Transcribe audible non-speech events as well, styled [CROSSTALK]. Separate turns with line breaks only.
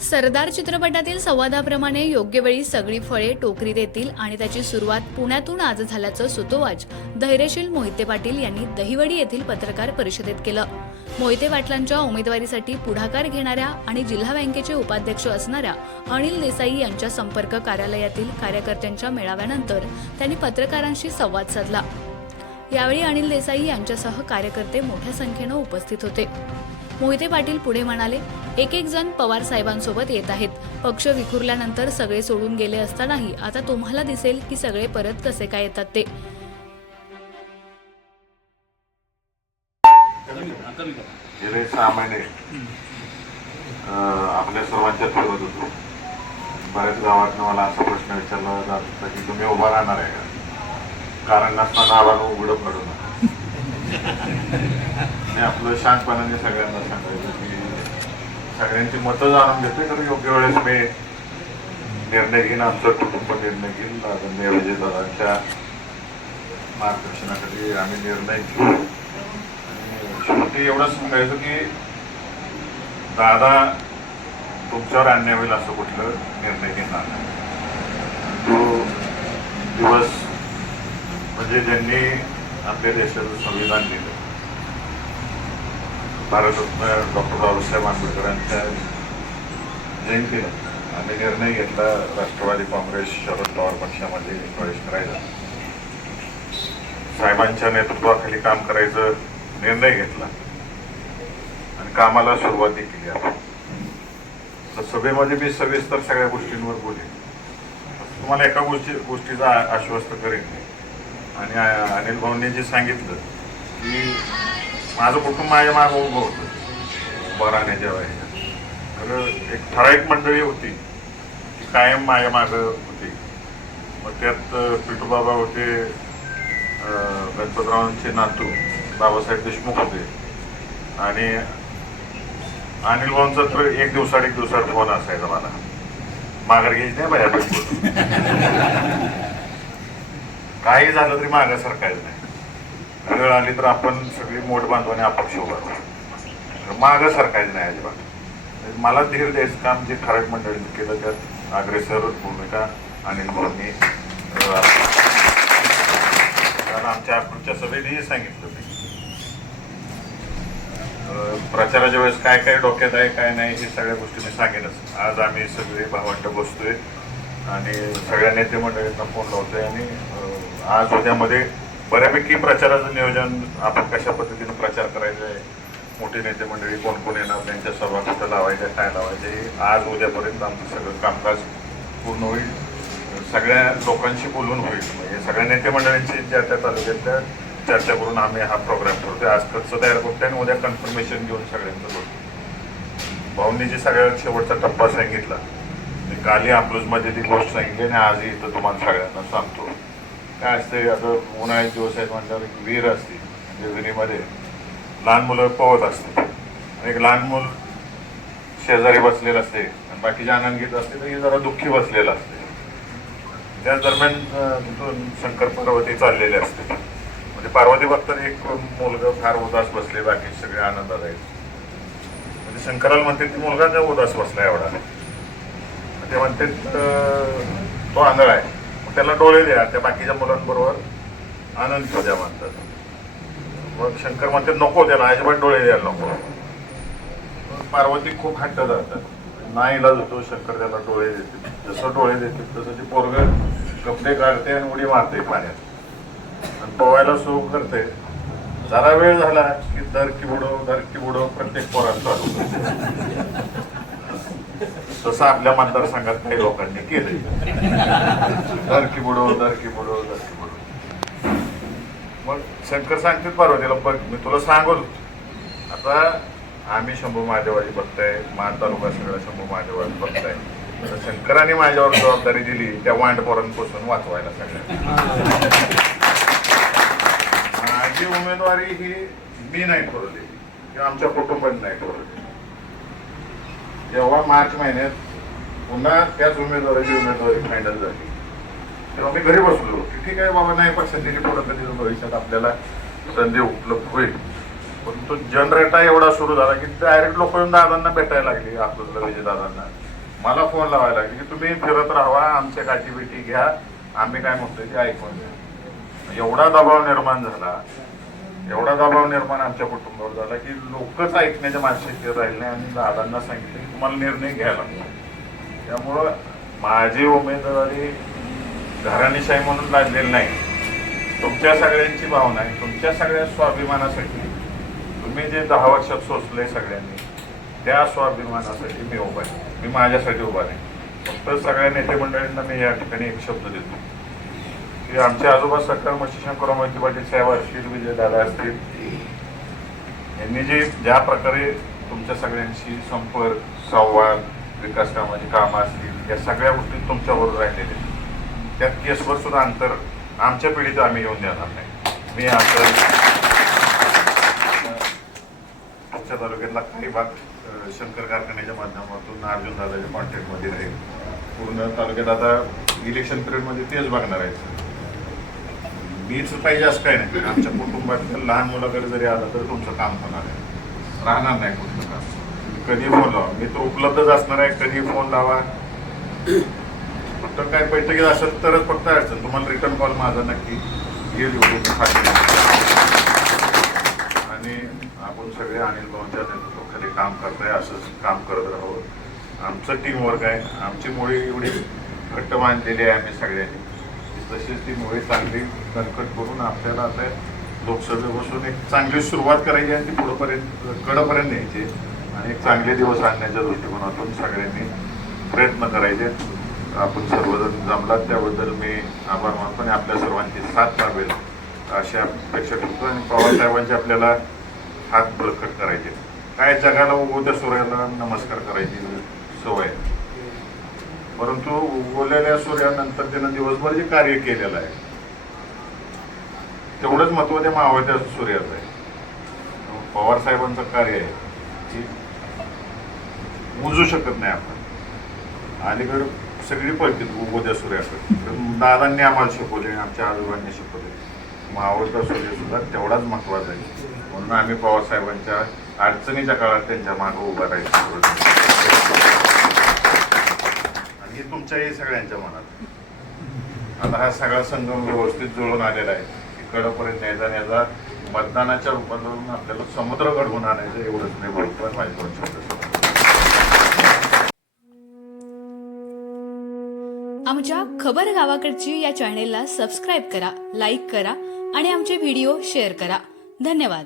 सरदार चित्रपटातील संवादाप्रमाणे योग्य वेळी सगळी फळे टोकरीत येतील आणि त्याची सुरुवात पुण्यातून आज झाल्याचं सुतोवाच धैर्यशील मोहिते पाटील यांनी दहिवडी येथील पत्रकार परिषदेत केलं. मोहिते पाटलांच्या उमेदवारीसाठी पुढाकार घेणाऱ्या आणि जिल्हा बँकेचे उपाध्यक्ष असणाऱ्या अनिल देसाई यांच्या संपर्क कार्यालयातील कार्यकर्त्यांच्या मेळाव्यानंतर त्यांनी पत्रकारांशी संवाद साधला. यावेळी अनिल देसाई यांच्यासह कार्यकर्ते मोठ्या संख्येनं उपस्थित होते. मोहिते पाटील पुढे म्हणाले एक एक जण पवार साहेबांसोबत येत आहेत. पक्ष विखुरल्यानंतर सगळे सोडून गेले असतानाही आता तुम्हाला दिसेल की सगळे परत कसे काय येतात ते.
गेले सहा महिने आपल्या सर्वांच्या फिरत होतो. बऱ्याच गावातनं मला असा प्रश्न विचारला जात होता की तुम्ही उभा राहणार आहे का? कारण नसताना आम्हाला उघडं पडू नका. मी आपलं शांतपणाने सगळ्यांना सांगायचं की सगळ्यांची मतं जाणून घेतोय तर योग्य वेळेस मी निर्णय घेईन. आमचं कुटुंब निर्णय घेईन. आदरणीय विजयदादांच्या मार्गदर्शनाखाली आम्ही निर्णय घेऊ. आणि शेवटी एवढंच सांगायचं की दादा तुमच्यावर अन्याय होईल असं कुठलं निर्णय घेणार नाही. तो दिवस म्हणजे ज्यांनी आपल्या देशाचं संविधान लिहिलं भारतरत्न डॉक्टर बाबासाहेब आंबेडकरांच्या जयंतीला आम्ही निर्णय घेतला राष्ट्रवादी काँग्रेस शरद पवार पक्षामध्ये प्रवेश करायचा. साहेबांच्या नेतृत्वाखाली काम करायचं निर्णय घेतला. आणि कामाला सुरुवाती केली आपण. तर सभेमध्ये मी सविस्तर सगळ्या गोष्टींवर बोलेन. तुम्हाला एका गोष्टी गोष्टीचा आश्वस्त करेन आणि अनिल भाऊंनी जे सांगितलं की माझं कुटुंब माझ्या मागं उभं होतं. उभं राहण्याच्या वेळेला तर एक ठराविक मंडळी होती. ती कायम माझ्या मागं होती. मग त्यात अ, पिटूबाबा होते गणपतरावांचे नातू बाबासाहेब देशमुख होते. आणि अनिल भाऊंचा तर एक दिवसाड एक दिवसाड फोन असायचा मला. माघार घ्यायची नाही बाया [LAUGHS] काही झालं तरी मागं सरकायचं नाही. वेळ आली तर आपण सगळी मोठ बांधवाने अपक्ष उभारतो राहू. मागं सरकायचं नाही अजिबात. मला धीर द्यायचं काम जे ठराविक मंडळीने केलं त्यात अग्रेसर भूमिका अनिल भाऊंनी कारण आमच्या आकृतच्या सभेनेही सांगितलं मी प्रचाराच्या वेळेस काय काय डोक्यात आहे काय नाही हे सगळ्या गोष्टी मी सांगेनच आज आम्ही सगळे भावंड बसतोय आणि सगळ्या नेते मंडळींना फोन लावतोय आणि आज उद्यामध्ये बऱ्यापैकी प्रचाराचं नियोजन आपण कशा पद्धतीनं प्रचार करायचा आहे मोठे नेते मंडळी कोण कोण येणार? त्यांच्या सभा कुठं लावायच्या काय लावायचे? हे आज उद्यापर्यंत आमचं सगळं कामकाज पूर्ण होईल. सगळ्या लोकांशी बोलून होईल. म्हणजे सगळ्या नेते मंडळींची ज्या त्या तालुक्यातल्या चर्चा करून आम्ही हा प्रोग्राम करतोय. आज खर्च तयार करतोय आणि उद्या कन्फर्मेशन घेऊन सगळ्यांचं बोलतो भाऊंनी जे सगळ्यात शेवटचा टप्पा सांगितला कालही काली ती गोष्ट सांगितली आणि आजही इथं तुम्हाला सगळ्यांना सांगतो. काय असते आता उन्हाळ्याचे दिवस आहेत म्हटल्यावर एक विहीर असते म्हणजे विहिरीमध्ये लहान मुलं पोहत असते. आणि एक लहान मूल शेजारी बसलेलं असते आणि बाकीचे आनंद घेत असते तर हे जरा दुःखी बसलेलं असते. त्याच दरम्यान तिथून शंकर पार्वती चाललेले असते. म्हणजे पार्वती बघताना एक मुलगा फार उदास बसले बाकी सगळे आनंदात आहेत. म्हणजे शंकराला म्हणते ती मुलगा उदास बसला एवढा? ते म्हणते तो आंधळा आहे. त्याला डोळे द्या त्या बाकीच्या मुलांबरोबर आनंद घेऊ द्या म्हणतात मग शंकर म्हणते नको त्याला अजिबात डोळे द्यायला नको. मग पार्वती खूप हट्ट जातात नाही इलाज होतो शंकर त्याला डोळे देते जसं डोळे देते तसं ते पोरग कपडे काढते आणि उडी मारते पाण्यात. आणि पोवायला सुरू करते. जरा वेळ झाला की दर की बुडव दर की प्रत्येक पोरात चालू करते. तसं आपल्या मतदारसंघात काही लोकांनी केलंय. धरकी बुडो बुडव बुडो की बुडव बुडव मग शंकर सांगतील पार्वतीला बघ मी तुला सांगत होतो आता आम्ही शंभू महादेवाची बघताय मान तालुका सगळा शंभू महादेवाची बघताय तर शंकराने माझ्यावर जबाबदारी दिली त्या वांडपोरांपासून वाचवायला सगळ्या माझी उमेदवारी ही मी नाही ठरवली किंवा आमच्या कुटुंबाने नाही ठरवली जेव्हा मार्च महिन्यात पुन्हा त्याच उमेदवाराची उमेदवारी फायनल झाली. तेव्हा मी घरी बसलो की ठीक आहे बाबा नाही पक्षाची पुढं कधी भविष्यात आपल्याला संधी उपलब्ध होईल. पण तो जनरेटा एवढा सुरू झाला की डायरेक्ट लोक येऊन दादांना भेटायला लागली आपल्याला विजय दादांना. मला फोन लावायला लागले की तुम्ही फिरत राहा आमच्या गाठी बिठी घ्या. आम्ही काय म्हणतोय ते ऐकून घ्या. एवढा दबाव निर्माण झाला. एवढा दबाव निर्माण आमच्या कुटुंबावर झाला की लोकच ऐकण्याच्या मानसिकतेत राहिले नाही. आणि दादांना सांगितले की तुम्हाला निर्णय घ्यायला. त्यामुळं माझी उमेदवारी घराणीशाही म्हणून लागलेली नाही तुमच्या सगळ्यांची भावना आहे. तुमच्या सगळ्या स्वाभिमानासाठी तुम्ही जे दहा वर्षात सोचले सगळ्यांनी त्या स्वाभिमानासाठी मी उभा आहे. मी माझ्यासाठी उभा नाही. फक्त सगळ्या नेते मंडळींना मी या ठिकाणी एक शब्द देतो. की आमचे आजोबा सरकार मशी शंकरराव मोहिते पाटील साहेब असतील विजय दादा असतील यांनी जे ज्या प्रकारे तुमच्या सगळ्यांशी संपर्क संवाद विकास कामाची कामं असतील या सगळ्या गोष्टी तुमच्याबरोबर राहिलेल्या आहेत. त्यात केसवर सुद्धा अंतर आमच्या पिढीत आम्ही येऊन देणार नाही. मी आता आमच्या तालुक्यातला काही भाग शंकर कारखान्याच्या माध्यमातून अर्जुन दादाच्या कॉन्टॅक्टमध्ये राहील पूर्ण तालुक्यात आता इलेक्शन पिरियडमध्ये तेच बघणार आहेत. मीच पाहिजे असं काही नाही. आमच्या कुटुंबातल्या लहान मुलाकडे जरी आलं तर तुमचं काम होणार आहे. राहणार नाही कुठलं काम. कधी फोन लावा. मी तर उपलब्धच असणार आहे. कधी फोन लावा. फक्त काय बैठकीत असेल तरच फक्त अडचण. तुम्हाला रिटर्न कॉल माझा नक्की. येईल आणि आपण सगळे अनिल भाऊंच्या नेतृत्वाखाली काम करताय असंच काम करत राहावं. आमचं टीम वर्क आहे. आमची मुळी एवढी घट्ट बांधलेली आहे आम्ही सगळ्यांनी. की तशीच ती मुळे चांगली कणकट करून आपल्याला आता लोकसभेपासून एक चांगली सुरुवात करायची आणि ती पुढंपर्यंत कडपर्यंत न्यायची आणि एक चांगले दिवस आणण्याच्या दृष्टिकोनातून सगळ्यांनी प्रयत्न करायचे आपण सर्वजण जमलात त्याबद्दल मी आभार मानतो आणि आपल्या सर्वांची साथ लाभेल अशा अपेक्षा ठेवतो आणि पवारसाहेबांचे आपल्याला हात बळकट करायचे काय जगाला उगवत्या सूर्याला नमस्कार करायची सवय आहे. परंतु उगवलेल्या सूर्यानंतर त्यानं दिवसभर जे कार्य केलेलं आहे तेवढंच महत्त्व त्या मावळत्या सूर्याचं आहे. पवार साहेबांचं कार्य आहे की मोजू शकत नाही आपण. अलीकडे सगळी पळतील उगवत्या सूर्याकडे. दादांनी आम्हाला शिकवले आमच्या आजोबांनी शिकवले. मावळता सूर्य सुद्धा तेवढाच महत्त्वाचा आहे. म्हणून आम्ही पवार साहेबांच्या अडचणीच्या काळात त्यांच्या मागं उभा राहायचं. हे तुमच्याही सगळ्यांच्या मनात. आता हा सगळा संगम व्यवस्थित जुळून आलेला आहे. इकडपर्यंत कडपर्यंत न्यायचा याचा मतदानाच्या रूपातून आपल्याला समुद्र घडवून आणायचं एवढंच मी बोलतो आणि शब्द
आमच्या खबर गावाकडची या चॅनेलला सबस्क्राईब करा लाईक करा आणि आमचे व्हिडिओ शेअर करा. धन्यवाद.